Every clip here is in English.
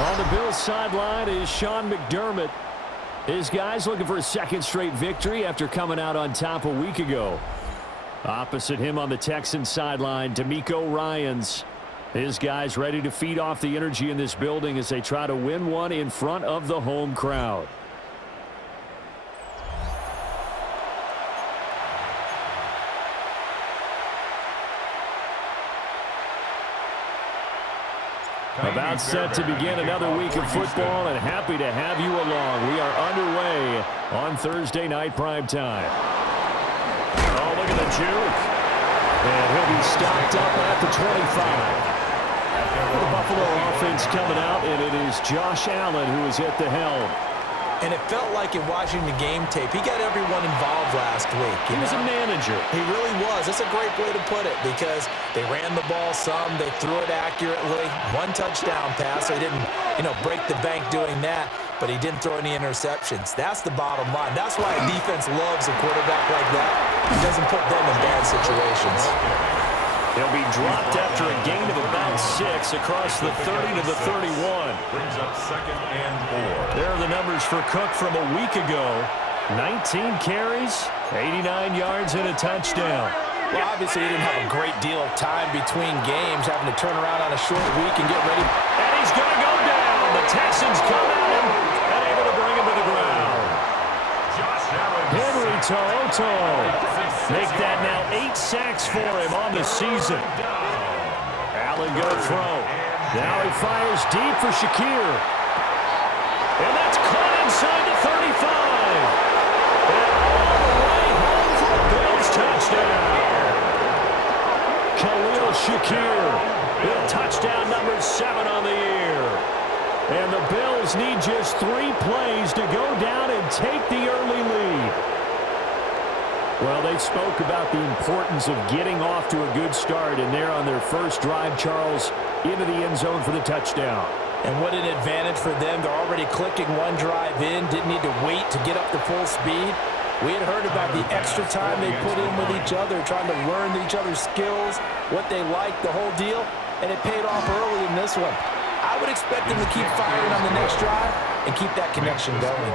On the Bills sideline is Sean McDermott. His guys looking for a second straight victory after coming out on top a week ago. Opposite him on the Texans sideline, DeMeco Ryans. His guys ready to feed off the energy in this building as they try to win one in front of the home crowd. About set to begin another week of football, and happy to have you along. We are underway on Thursday night primetime. Oh, look at the juke. And he'll be stopped up at the 25. The Buffalo offense coming out, and it is Josh Allen who is at the helm. And it felt like in watching the game tape, he got everyone involved last week. He was a manager. He really was. That's a great way to put it because they ran the ball some, they threw it accurately. One touchdown pass, so he didn't, break the bank doing that, but he didn't throw any interceptions. That's the bottom line. That's why a defense loves a quarterback like that. He doesn't put them in bad situations. He'll be dropped after a gain of about 6 across the 30 to the 31. Brings up 2nd and 4. There are the numbers for Cook from a week ago. 19 carries, 89 yards, and a touchdown. Well, obviously he didn't have a great deal of time between games, having to turn around on a short week and get ready. And he's going to go down. The Texans come at him and able to bring him to the ground. Henry To'o make that now 8 sacks for him on the season. Allen going to throw. Now he fires deep for Shakir. And that's caught inside the 35. And all the way home for a Bills touchdown. Khalil Shakir with touchdown number 7 on the year. And the Bills need just 3 plays to go down and take the early lead. Well, they spoke about the importance of getting off to a good start, and they're on their first drive, Charles, into the end zone for the touchdown. And what an advantage for them. They're already clicking one drive in, didn't need to wait to get up to full speed. We had heard about the extra time they put in with each other, trying to learn each other's skills, what they liked, the whole deal, and it paid off early in this one. I would expect them to keep firing on the next drive and keep that connection going.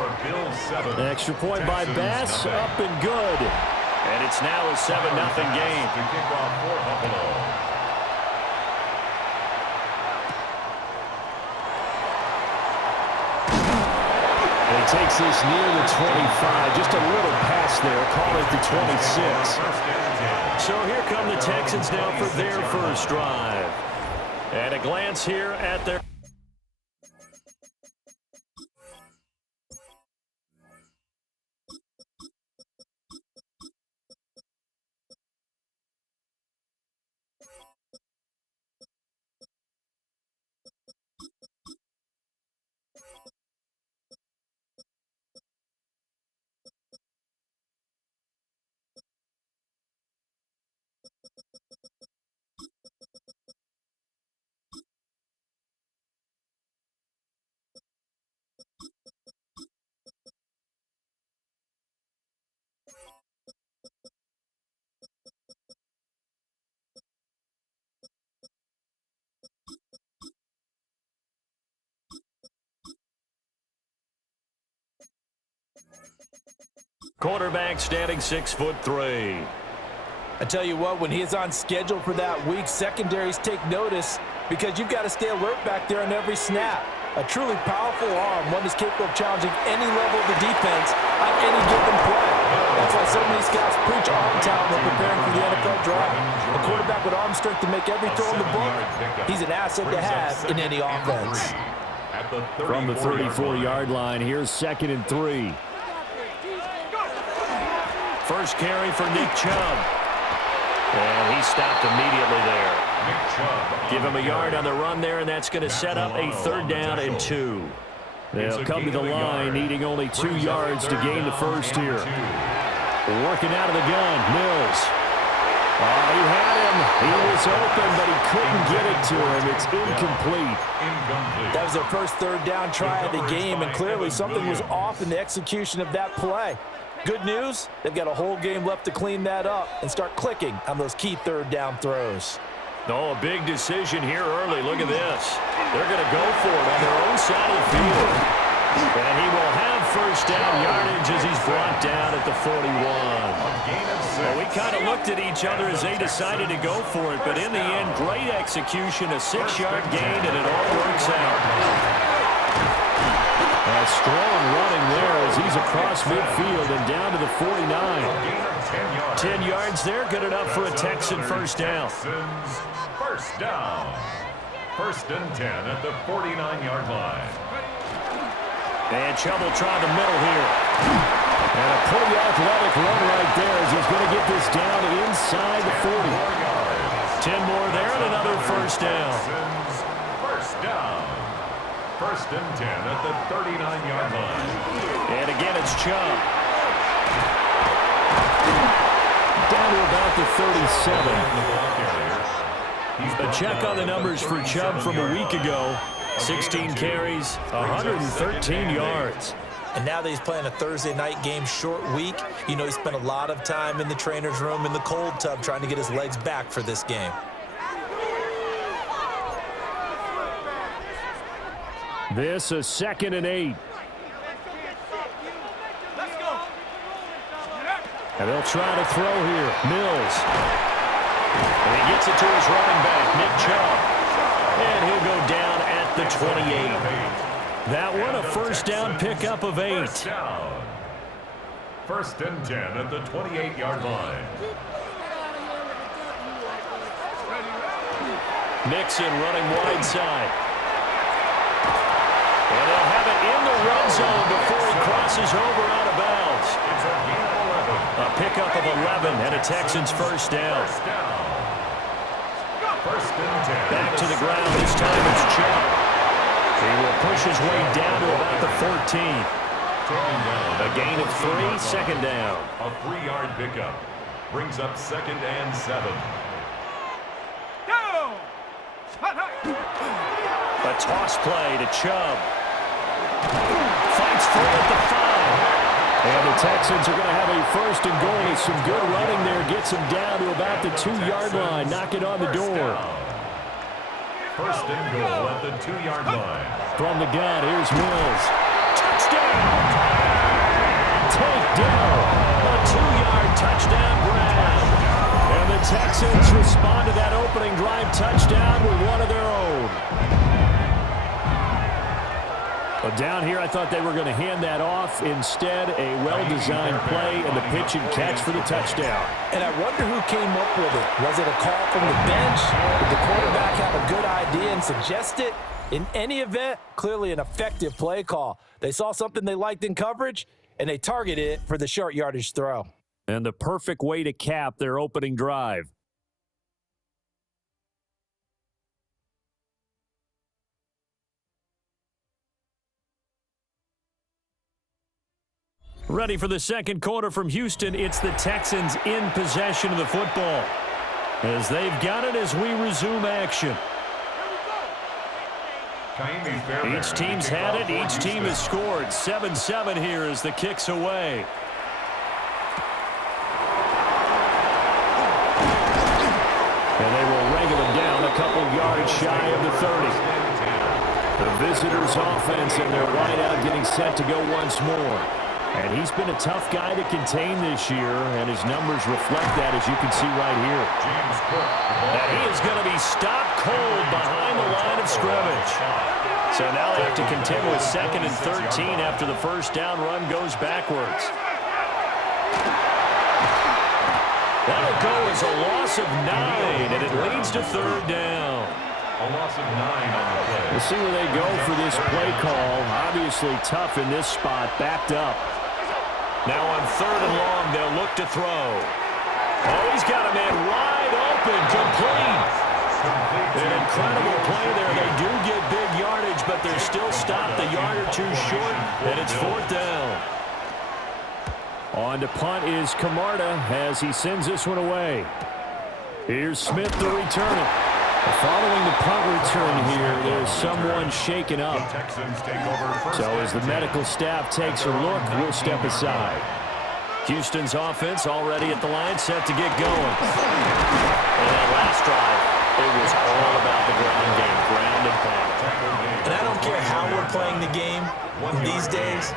An extra point by Bass, up and good. And it's now a 7-0 game. To kick off for Buffalo. And he takes this near the 25. Just a little pass there. Call it the 26. So here come the Texans now for their first drive. And a glance here at their... Quarterback standing 6'3". I tell you what, when he's on schedule for that week, secondaries take notice because you've got to stay alert back there on every snap. A truly powerful arm, one that's capable of challenging any level of the defense on any given play. That's why so many scouts preach arm talent when preparing for the NFL draft. A quarterback with arm strength to make every throw in the book, he's an asset to have in any offense. From the 34-yard line, here's 2nd and 3. First carry for Nick Chubb. And he stopped immediately there. Give him a yard on the run there, and that's going to set up a 3rd down and 2. They'll come to the line, needing only 2 yards to gain the first here. Working out of the gun, Mills. Oh, he had him. He was open, but he couldn't get it to him. It's incomplete. That was their first 3rd down try of the game, and clearly something was off in the execution of that play. Good news, they've got a whole game left to clean that up and start clicking on those key 3rd down throws. Oh, a big decision here early. Look at this. They're going to go for it on their own side of the field. And he will have first down yardage as he's brought down at the 41. Well, we kind of looked at each other as they decided to go for it, but in the end, great execution, a 6-yard gain, and it all works out. A strong running there as he's across midfield and down to the 49. 10 yards there, good enough for a Texan first down. First down. First and 10 at the 49-yard line. And Chubb will try the middle here. And a pretty athletic run right there as he's going to get this down inside the 40. 10 more there and another first down. First down. First and 10 at the 39-yard line. And again, it's Chubb. Down to about the 37. A check on the numbers for Chubb from a week ago. 16 carries, 113 yards. And now that he's playing a Thursday night game, short week, you know he spent a lot of time in the trainer's room in the cold tub trying to get his legs back for this game. This is 2nd and 8. And they'll try to throw here. Mills. And he gets it to his running back, Nick Chubb. And he'll go down at the 28. That one, a first down pickup of 8. First and 10 at the 28-yard line. Nixon running wide side. And they'll have it in the red zone before he crosses over out of bounds. It's a gain of 11. A pickup of 11 and a Texans first down. First and 10. Back to the ground. This time it's Chubb. He will push his way down to about the 14. A gain of 3, second down. A 3-yard pickup brings up 2nd and 7. A toss play to Chubb. Fights for it at the 5. And the Texans are going to have a first and goal. With some good running there. Gets him down to about the 2-yard line. Knock it on the door. First and goal at the 2-yard line. From the gun, here's Mills. Touchdown! Takedown! A 2-yard touchdown grab. And the Texans respond to that opening drive touchdown with one of their own. But down here, I thought they were going to hand that off. Instead, a well-designed play and the pitch and catch for the touchdown. And I wonder who came up with it. Was it a call from the bench? Did the quarterback have a good idea and suggest it? In any event, clearly an effective play call. They saw something they liked in coverage, and they targeted it for the short yardage throw. And the perfect way to cap their opening drive. Ready for the second quarter from Houston. It's the Texans in possession of the football. As they've got it as we resume action. Each team's had it. Each team has scored. 7-7 here as the kick's away. And they will wrangle him down a couple yards shy of the 30. The visitors' offense and their wideout getting set to go once more. And he's been a tough guy to contain this year, and his numbers reflect that, as you can see right here. And he is going to be stopped cold behind the line of scrimmage. So now they have to contend with 2nd and 13 after the first down run goes backwards. That'll go as a loss of 9, and it leads to 3rd down. A loss of 9 on the play. We'll see where they go for this play call. Obviously tough in this spot, backed up. Now on 3rd and long, they'll look to throw. Oh, he's got a man wide open, complete. An incredible play there. They do get big yardage, but they're still stopped a yard or two short, and it's 4th down. On to punt is Camarda as he sends this one away. Here's Smith to return it. Following the punt return here, there's someone shaken up. So as the medical staff takes a look, we'll step aside. Houston's offense already at the line, set to get going. And that last drive, it was all about the ground game, ground and pound. And I don't care how we're playing the game these days,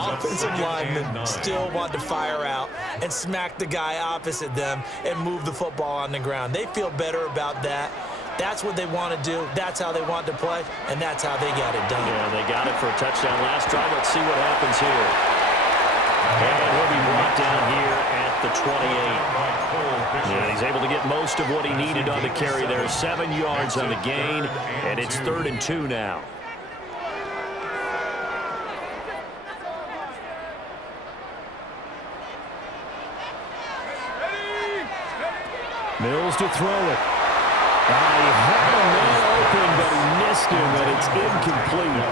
offensive linemen still want to fire out and smack the guy opposite them and move the football on the ground. They feel better about that. That's what they want to do. That's how they want to play, and that's how they got it done. Yeah, they got it for a touchdown last drive. Let's see what happens here. And he'll be brought down here at the 28. Yeah, he's able to get most of what he needed on the carry there. 7 yards on the gain, and it's 3rd and 2 now. Mills to throw it. He had a man open, but he missed him, and it's incomplete.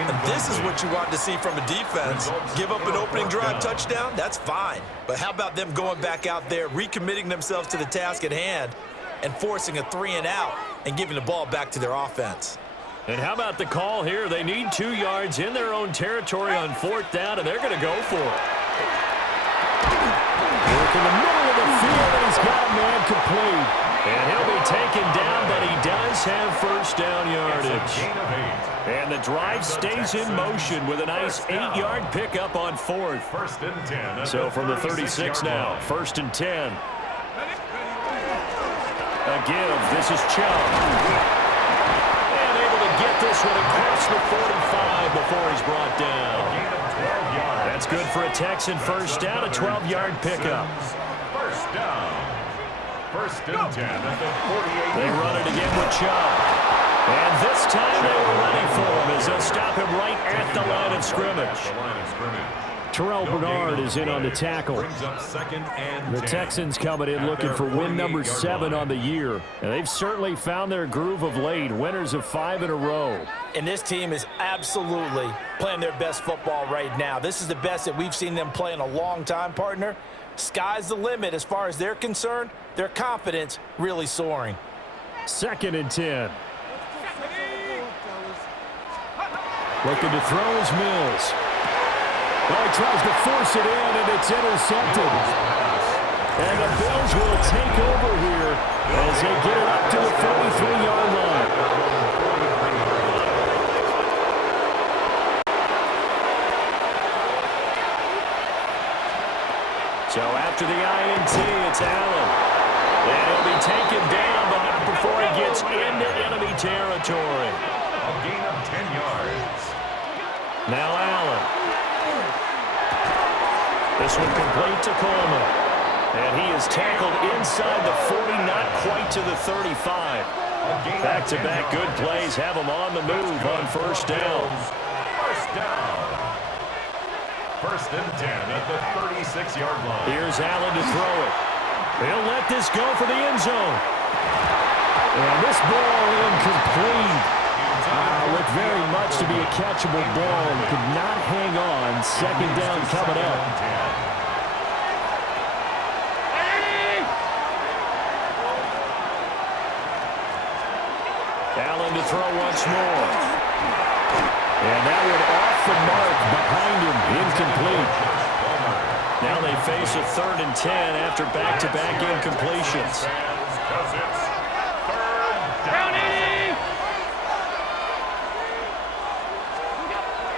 And this is what you want to see from a defense. Give up an opening drive touchdown, that's fine. But how about them going back out there, recommitting themselves to the task at hand, and forcing a 3-and-out and giving the ball back to their offense? And how about the call here? They need 2 yards in their own territory on 4th down, and they're going to go for it. Work in the middle of the field, and he's got a man complete. And he'll be taken down, but he does have 1st down yardage. And the drive stays in motion with a nice 8-yard pickup on 4th. 1st and 10. So from the 36 now, 1st and 10. A give. This is Chubb. And able to get this one across the 45 before he's brought down. That's good for a Texan 1st down, a 12-yard pickup. 1st down. 1st and 10 at the 48. They run it again with Chubb. And this time they were ready for him as they'll stop him right at the line of scrimmage. Terrell Bernard is in on the tackle. Brings up 2nd and The 10. Texans coming in looking for win number 7 on the year. And they've certainly found their groove of late, winners of 5 in a row. And this team is absolutely playing their best football right now. This is the best that we've seen them play in a long time, partner. Sky's the limit as far as they're concerned. Their confidence really soaring. 2nd and 10. Looking to throw is Mills. Well, he tries to force it in, and it's intercepted. And the Bills will take over here as they get it up to the 43-yard line. So after the INT, it's Allen. And he'll be taken down, but not before he gets into enemy territory. A gain of 10 yards. Now Allen. This one complete to Coleman. And he is tackled inside the 40, not quite to the 35. Back-to-back good plays have him on the move on 1st down. 1st down. 1st and 10 at the 36-yard line. Here's Allen to throw it. He'll let this go for the end zone. And this ball incomplete. Looked very much to be a catchable ball and could not hang on. 2nd down coming up. Allen to throw once more. And that one off the mark behind him. Incomplete. Now they face a 3rd and 10 after back-to-back incompletions.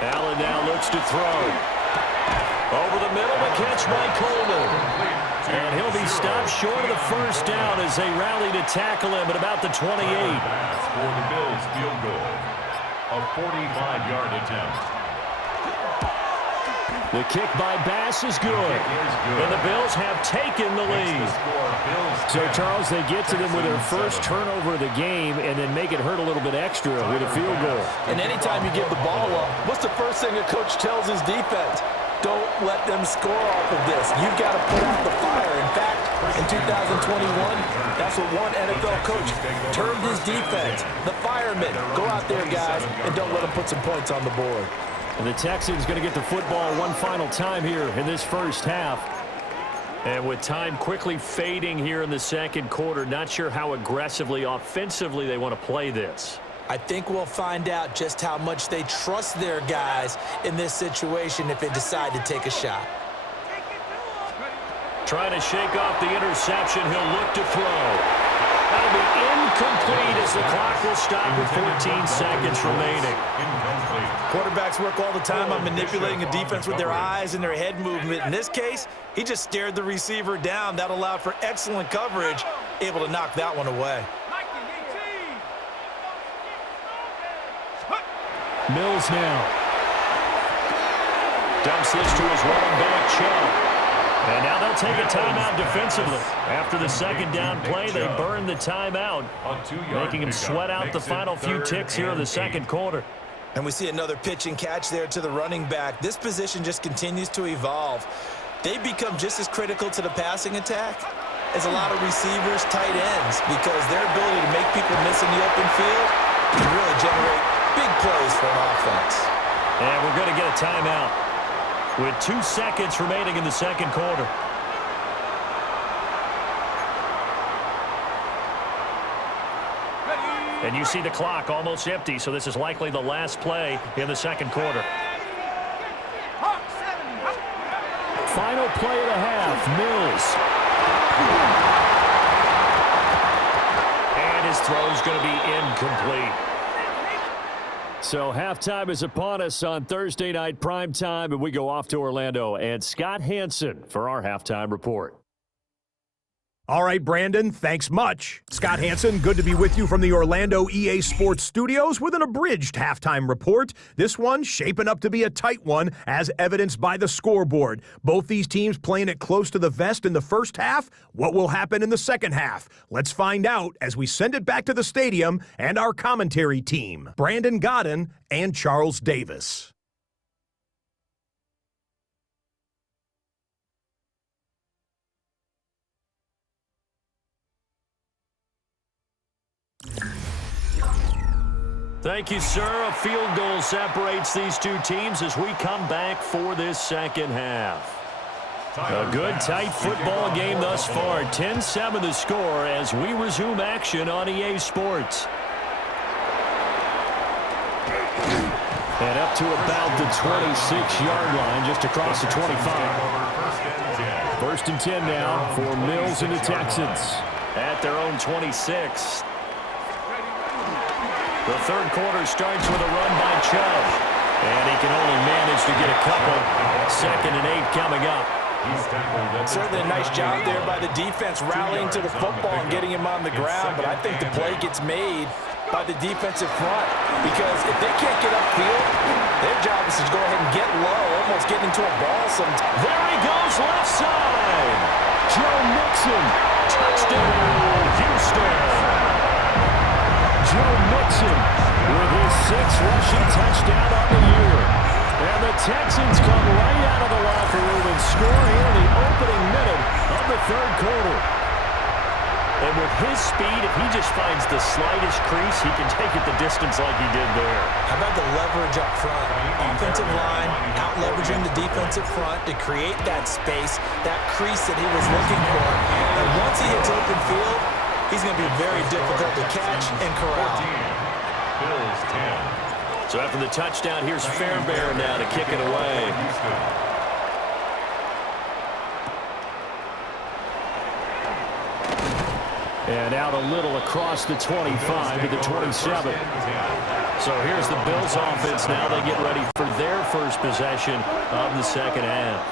Allen now looks to throw. Over the middle, the catch by Coleman. And he'll be stopped short of the 1st down as they rally to tackle him at about the 28. For the Bills field goal. A 45-yard attempt. The kick by Bass is good. And the Bills have taken the lead. So, Charles, they get to them with their first turnover of the game and then make it hurt a little bit extra with a field goal. And anytime you give the ball up, what's the first thing a coach tells his defense? Don't let them score off of this. You've got to put out the fire. In fact, in 2021, that's what one NFL coach termed his defense. The firemen. Go out there, guys, and don't let them put some points on the board. And the Texans going to get the football one final time here in this first half. And with time quickly fading here in the 2nd quarter, not sure how aggressively, offensively they want to play this. I think we'll find out just how much they trust their guys in this situation if they decide to take a shot. Trying to shake off the interception. He'll look to throw. That'll be incomplete as the clock will stop with 14 seconds remaining. Incomplete. Quarterbacks work all the time on manipulating a defense with their eyes and their head movement. In this case, he just stared the receiver down. That allowed for excellent coverage, able to knock that one away. Mills now. Dumps this to his running back, Chubb. And now they'll take a timeout defensively. After the second down play, they burn the timeout, making him sweat out the final few ticks here of the second quarter. And we see another pitch and catch there to the running back. This position just continues to evolve. They become just as critical to the passing attack as a lot of receivers, tight ends, because their ability to make people miss in the open field can really generate big plays for an offense. And we're going to get a timeout with 2 seconds remaining in the second quarter. And you see the clock almost empty, so this is likely the last play in the second quarter. Final play of the half, Mills. And his throw's going to be incomplete. So halftime is upon us on Thursday night primetime, and we go off to Orlando. And Scott Hansen for our halftime report. All right, Brandon, thanks much. Scott Hansen, good to be with you from the Orlando EA Sports Studios with an abridged halftime report. This one shaping up to be a tight one, as evidenced by the scoreboard. Both these teams playing it close to the vest in the first half. What will happen in the second half? Let's find out as we send it back to the stadium and our commentary team, Brandon Godden and Charles Davis. Thank you, sir. A field goal separates these two teams as we come back for this second half. A good, tight football game thus far. 10-7 the score as we resume action on EA Sports. And up to about the 26-yard line, just across the 25. First and 10 now for Mills and the Texans at their own 26. The third quarter starts with a run by Chubb. And he can only manage to get a couple. 2nd and 8 coming up. Certainly a nice job there by the defense rallying to the football and getting him on the ground. But I think the play gets made by the defensive front. Because if they can't get upfield, their job is to go ahead and get low, almost get into a ball sometimes. There he goes, left side. Joe Mixon. Touchdown, Houston. Joe Mixon with his 6th rushing touchdown on the year. And the Texans come right out of the locker room and score here in the opening minute of the third quarter. And with his speed, if he just finds the slightest crease, he can take it the distance like he did there. How about the leverage up front? Offensive line out-leveraging the defensive front to create that space, that crease that he was looking for. And once he hits open field, he's going to be very difficult to catch and corral. So after the touchdown, here's Fairbairn now to kick it away. And out a little across the 25 to the 27. So here's the Bills offense now. They get ready for their first possession of the second half.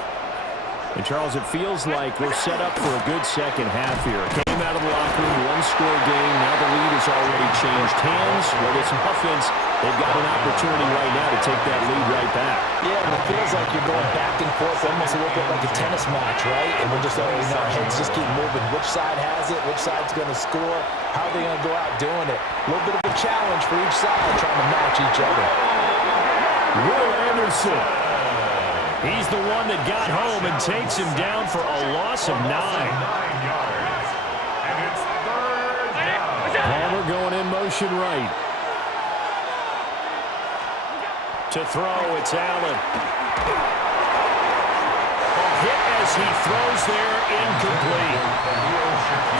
And, Charles, it feels like we're set up for a good second half here. Came out of the locker room, one-score game. Now the lead has already changed hands. With this offense, they've got an opportunity right now to take that lead right back. Yeah, and it feels like you're going back and forth, almost a little bit like a tennis match, right? And we're just letting our heads just keep moving. Which side has it? Which side's going to score? How are they going to go out doing it? A little bit of a challenge for each side, trying to match each other. Will Anderson. He's the one that got home and takes him down for a loss of 9. Palmer going in motion right. To throw, it's Allen. A hit as he throws there, incomplete.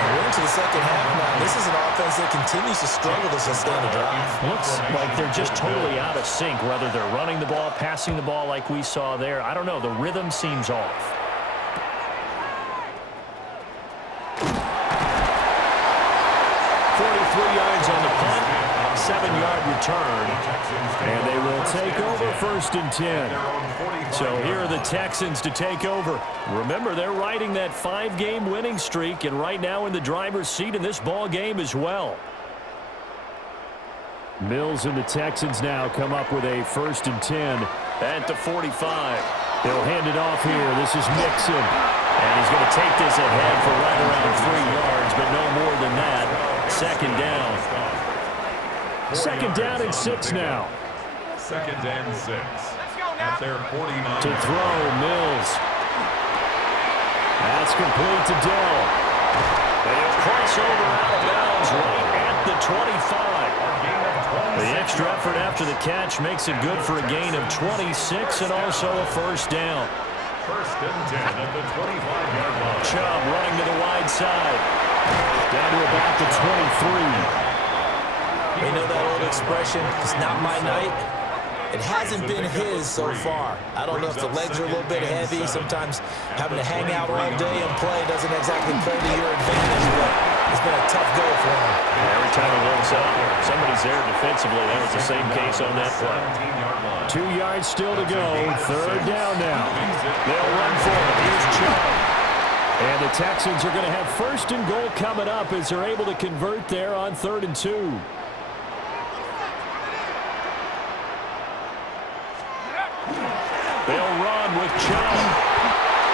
We're into the second half now. This is an offense that continues to struggle to sustain a drive. Looks like they're just totally out of sync, whether they're running the ball, passing the ball like we saw there. I don't know. The rhythm seems off. yards on the punt, 7-yard return, and they will take over first and 10. So here are the Texans to take over. Remember, they're riding that 5-game winning streak, and right now in the driver's seat in this ball game as well. Mills and the Texans now come up with a first and 10 at the 45. They'll hand it off here. This is Mixon. And he's going to take this ahead for right around 3 yards, but no more than that. Second down. Second down and 6 now. Second and 6. At their 49. To throw, Mills. That's complete to Dell. They'll cross over out of bounds right at the 25. The extra effort after the catch makes it good for a gain of 26 and also a first down. First and 10 at the 25-yard line. Chubb running to the wide side. Down to about the 23. You know that old expression, it's not my night? It hasn't been his so far. I don't know if the legs are a little bit heavy. Sometimes having to hang out all day and play doesn't exactly play to your advantage, but it's been a tough go for him. Every time he looks up, somebody's there defensively. That was the same case on that play. 2 yards still to go. Third down now. They'll run for it. Here's Chubb. And the Texans are going to have first and goal coming up as they're able to convert there on 3rd and 2. They'll run with Chubb.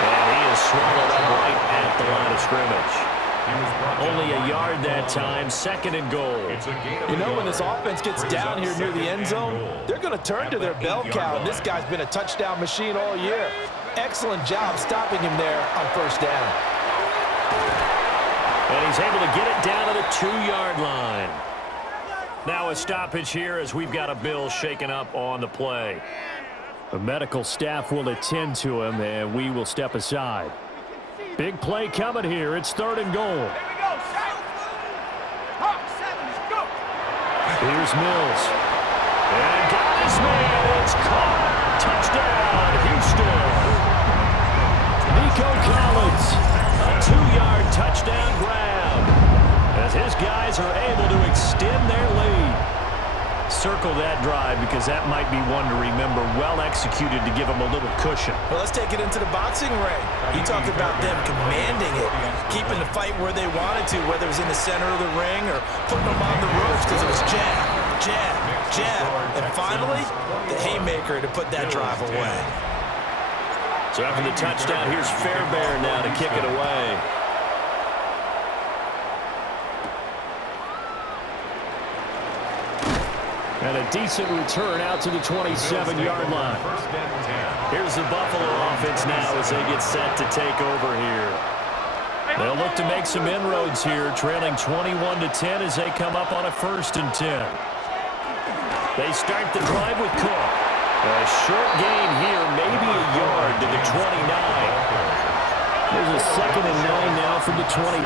And he is swallowed up right at the line of scrimmage. Only a yard that time, 2nd and goal. You know, when this offense gets down here near the end zone, they're going to turn to their bell cow, and this guy's been a touchdown machine all year. Excellent job stopping him there on first down. And he's able to get it down to the 2-yard line. Now a stoppage here as we've got a Bill shaken up on the play. The medical staff will attend to him, and we will step aside. Big play coming here. It's 3rd and goal. Here's Mills. And got his man. It's caught. Touchdown, Houston. Nico Collins. A 2-yard touchdown grab. As his guys are able to extend their lead. Circle that drive because that might be one to remember. Well executed to give them a little cushion. Well, let's take it into the boxing ring. You talked about them commanding it, keeping the fight where they wanted to, whether it was in the center of the ring or putting them on the ropes because it was jab, jab, jab. And finally, the haymaker to put that drive away. So after the touchdown, here's Fairbairn now to kick it away. And a decent return out to the 27-yard line. Here's the Buffalo offense now as they get set to take over here. They'll look to make some inroads here, trailing 21-10 as they come up on a 1st and 10. They start the drive with Cook. A short gain here, maybe a yard to the 29. There's a 2nd and 9 now from the 29. A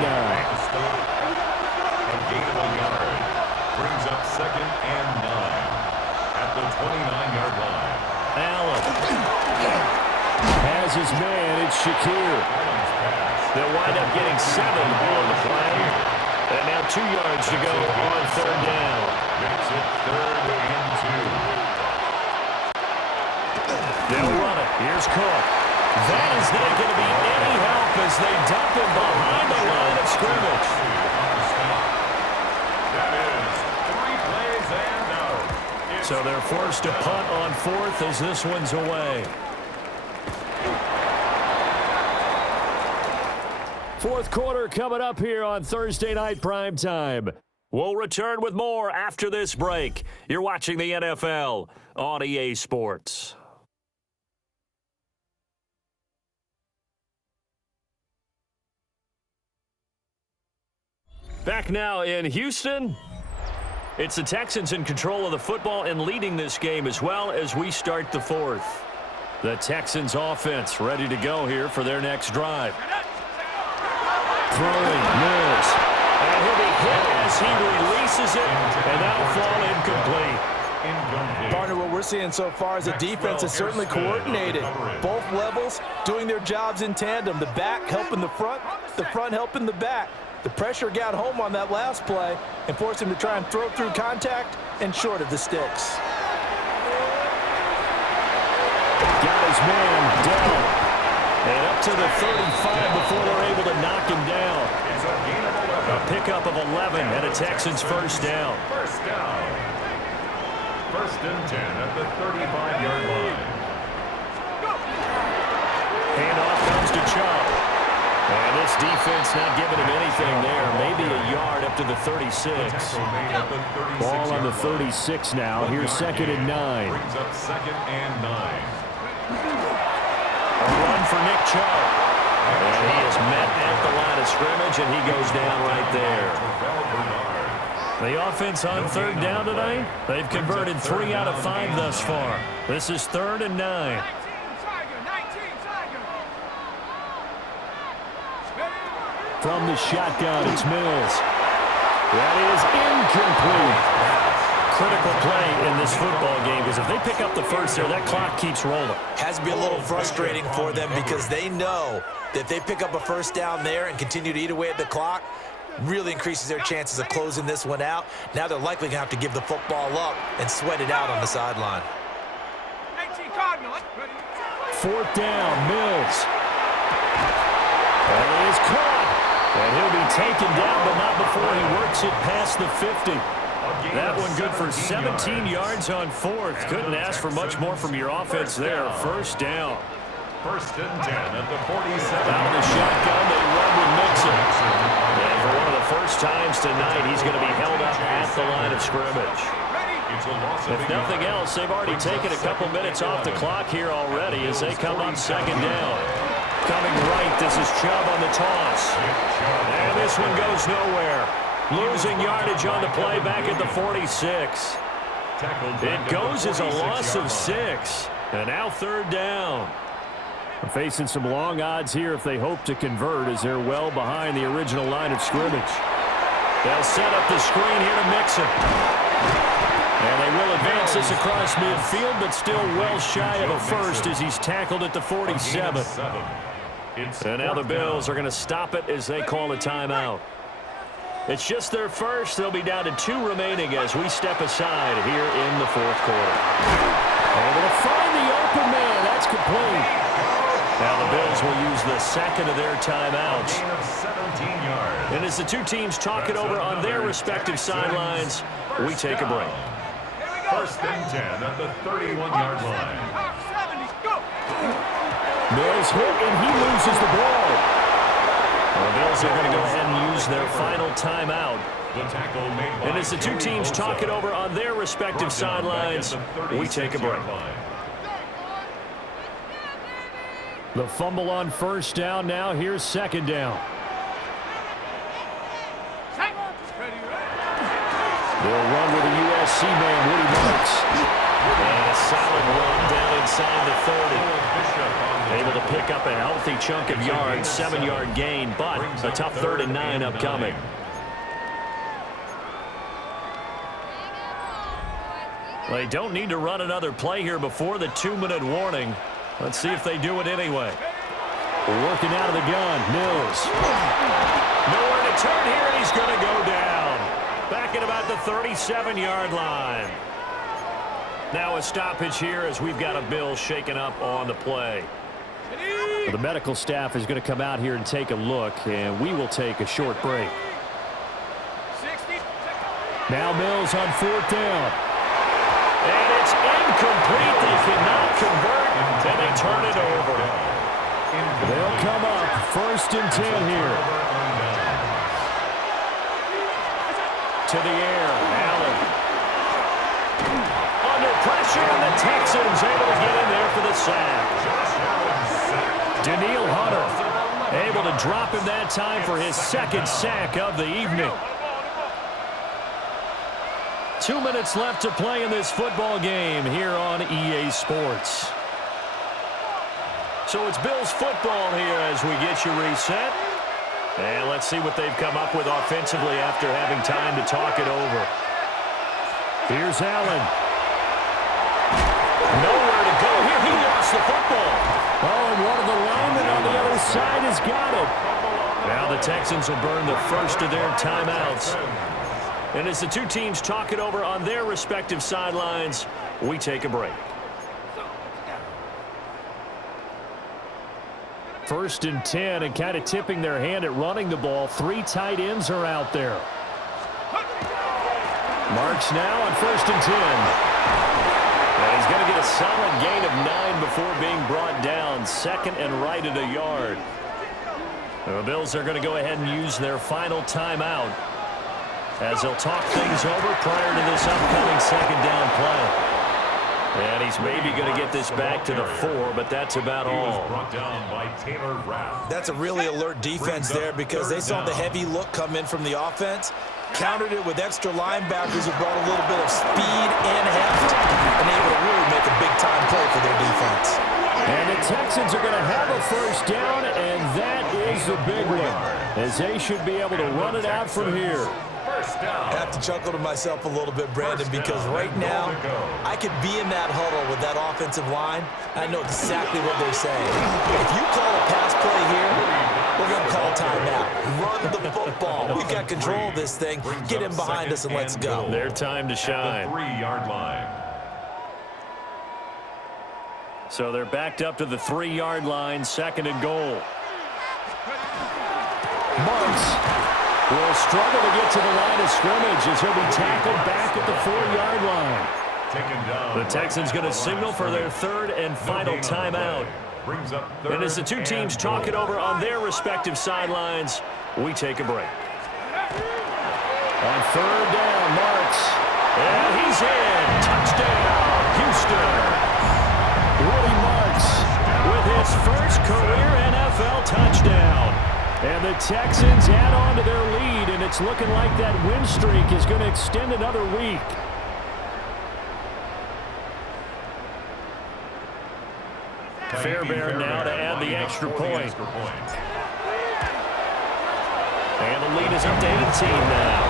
gain of a yard. Brings up 2nd and 9 at the 29-yard line. Allen has his man. It's Shakir. They'll wind up getting 7 on the play. And now 2 yards to go on 3rd down. Makes it 3rd and 2. They'll run it. Here's Cook. That is not going to be any help as they dump him behind the line of scrimmage. So they're forced to punt on 4th as this one's away. 4th quarter coming up here on Thursday Night Primetime. We'll return with more after this break. You're watching the NFL on EA Sports. Back now in Houston. It's the Texans in control of the football and leading this game as well as we start the 4th. The Texans offense ready to go here for their next drive. Throwing, Mills. And he'll be hit as he releases it, and that'll fall incomplete. Partner, what we're seeing so far is the defense is certainly coordinated. Both levels doing their jobs in tandem. The back helping the front helping the back. The pressure got home on that last play and forced him to try and throw through contact and short of the sticks. man down. And up to the 35 before they're able to knock him down. A pickup of 11 and a Texans first down. First down. First and 10 at the 35-yard line. Handoff comes to Chubb. And this defense not giving him anything there. Maybe a yard up to the 36. Ball on the 36 now. Here's second and 9. Brings up second and 9. A run for Nick Chubb. And he is met at the line of scrimmage, and he goes down right there. The offense on third down tonight, they've converted 3 out of 5 thus far. This is third and 9. From the shotgun, it's Mills. That is incomplete. Critical play in this football game, because if they pick up the first there, that clock keeps rolling. Has to be a little frustrating for them because they know that if they pick up a first down there and continue to eat away at the clock, really increases their chances of closing this one out. Now they're likely going to have to give the football up and sweat it out on the sideline. Fourth down, Mills. That is caught. And he'll be taken down, but not before he works it past the 50. That one good for 17 yards on fourth. Couldn't ask for much more from your offense there. First down. First and 10 at the 47. Out of the shotgun, they run with Mixon. And for one of the first times tonight, he's going to be held up at the line of scrimmage. If nothing else, they've already taken a couple minutes off the clock here already as they come up second down. Coming right, this is Chubb on the toss. And this one goes nowhere. Losing yardage on the play back at the 46. It goes as a loss of 6. And now third down. Facing some long odds here if they hope to convert as they're well behind the original line of scrimmage. They'll set up the screen here to Mixon. And they will advance this across midfield, but still well shy of a first as he's tackled at the 47. And now the Bills are going to stop it as they call a timeout. It's just their first. They'll be down to 2 remaining as we step aside here in the fourth quarter. Able to find the open man. That's complete. Now the Bills will use the second of their timeouts. And as the two teams talk it over on their respective sidelines, we take a break. First and 10 at the 31-yard line. Mills hit, and he loses the ball. The Bills are going to go ahead and use their final timeout. And as the two teams talk it over on their respective sidelines, we take a break. The fumble on first down now. Here's second down. They'll run with a USC man, Woody Marks. And a solid run down inside the 30. Able to pick up a healthy chunk of yards, 7-yard gain, but a tough 3rd and 9 upcoming. They don't need to run another play here before the 2-minute warning. Let's see if they do it anyway. Working out of the gun, Mills. Nowhere to turn here, and he's going to go down. Back at about the 37-yard line. Now a stoppage here as we've got a Bill shaken up on the play. The medical staff is going to come out here and take a look, and we will take a short break. Now Mills on fourth down. And it's incomplete. They cannot convert, and they turn it over. They'll come up first and 10 here. To the air, Allen. Under pressure, and the Texans able to get in there for the sack. Daniil Hunter able to drop him that time for his second sack of the evening. 2 minutes left to play in this football game here on EA Sports. So it's Bills football here as we get you reset. And let's see what they've come up with offensively after having time to talk it over. Here's Allen. Nowhere to go here. He lost the football. Oh, and one of the linemen on the other side has got it. Now the Texans will burn the first of their timeouts. And as the two teams talk it over on their respective sidelines, we take a break. 1st and 10, and kind of tipping their hand at running the ball. 3 tight ends are out there. Marks now on 1st and 10. And he's going to get a solid gain of 9 before being brought down. 2nd and right at a yard. The Bills are going to go ahead and use their final timeout as they'll talk things over prior to this upcoming 2nd down play. And he's maybe going to get this back to the 4, but that's about all. Brought down by Taylor Rapp. That's a really alert defense there because they saw the heavy look come in from the offense, countered it with extra linebackers who brought a little bit of speed and heft, and able to really make a big-time play for their defense. And the Texans are going to have a 1st down, and that is the big one, as they should be able to run it out from here. I have to chuckle to myself a little bit, Brandon, because right now I could be in that huddle with that offensive line. I know exactly what they're saying. If you call a pass play here, we're going to call timeout. Run the football. We've got control of this thing. Get him behind us and let's go. Their time to shine. 3-yard line. So they're backed up to the 3-yard line, 2nd and goal. Marks will struggle to get to the line of scrimmage as he'll be tackled back at the 4-yard line. The Texans going to signal for their 3rd and final timeout. And as the two teams talk it over on their respective sidelines, we take a break. On 3rd down, Marks. And he's in. Touchdown, Houston. Woody Marks with his first career NFL touchdown. And the Texans add on to their lead, and it's looking like that win streak is going to extend another week. Fairbairn now to add the extra point. And the lead is up to 18 now.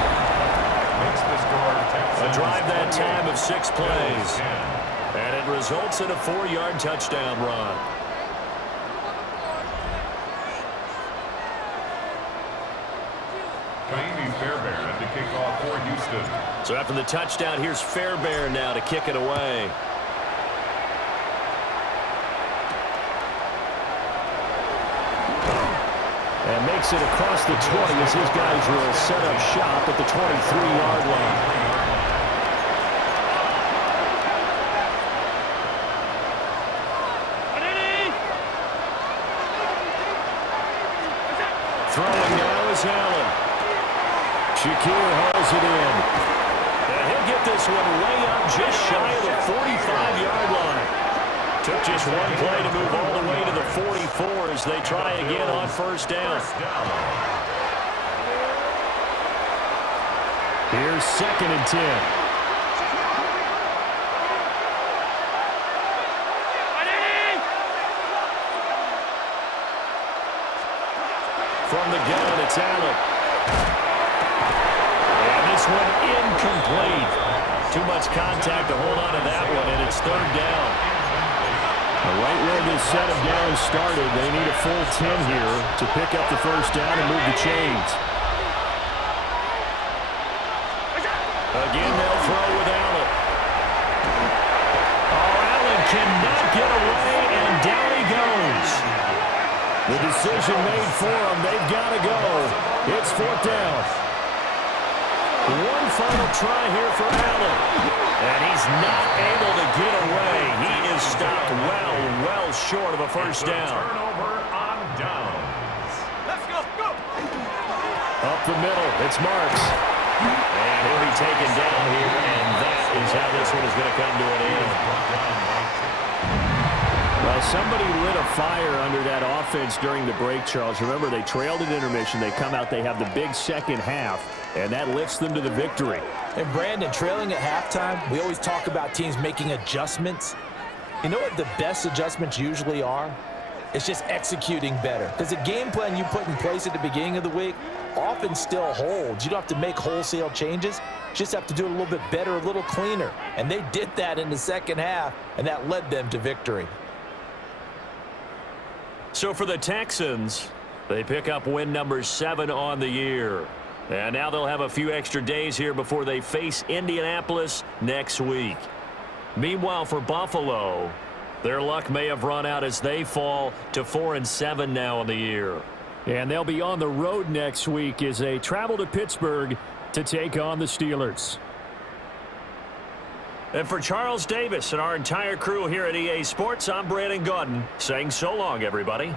A drive that time of 6 plays. And it results in a 4-yard touchdown run. Fairbairn to kick off for Houston. So after the touchdown, here's Fairbairn now to kick it away. And makes it across the 20 as his guys will set up shop at the 23-yard line. Throwing now is Allen. Shakir hauls it in. And he'll get this one way up just shy of the 45-yard line. Took just one play to move all the way to the 44 as they try again on 1st down. Here's 2nd and 10. From the gun, it's Allen. This one incomplete. Too much contact to hold on to that one, and it's 3rd down. Right where this set of downs started, they need a full 10 here to pick up the 1st down and move the chains. Again, they'll throw with Allen. Oh, Allen cannot get away, and down he goes. The decision made for him. They've got to go. It's 4th down. One final try here for Allen. And he's not able to get away. He is stopped well short of a 1st down. Turnover on downs. Let's go. Up the middle, it's Marks. And he'll be taken down here, and that is how this one is going to come to an end. Well, somebody lit a fire under that offense during the break, Charles. Remember, they trailed at intermission. They come out, they have the big 2nd half, and that lifts them to the victory. And Brandon, trailing at halftime, we always talk about teams making adjustments. You know what the best adjustments usually are? It's just executing better. Because the game plan you put in place at the beginning of the week often still holds. You don't have to make wholesale changes. You just have to do it a little bit better, a little cleaner. And they did that in the 2nd half, and that led them to victory. So for the Texans, they pick up win number 7 on the year. And now they'll have a few extra days here before they face Indianapolis next week. Meanwhile, for Buffalo, Their luck may have run out as they fall to 4-7 now in the year. And they'll be on the road next week as they travel to Pittsburgh to take on the Steelers. And for Charles Davis and our entire crew here at EA Sports, I'm Brandon Gaudin saying so long, everybody.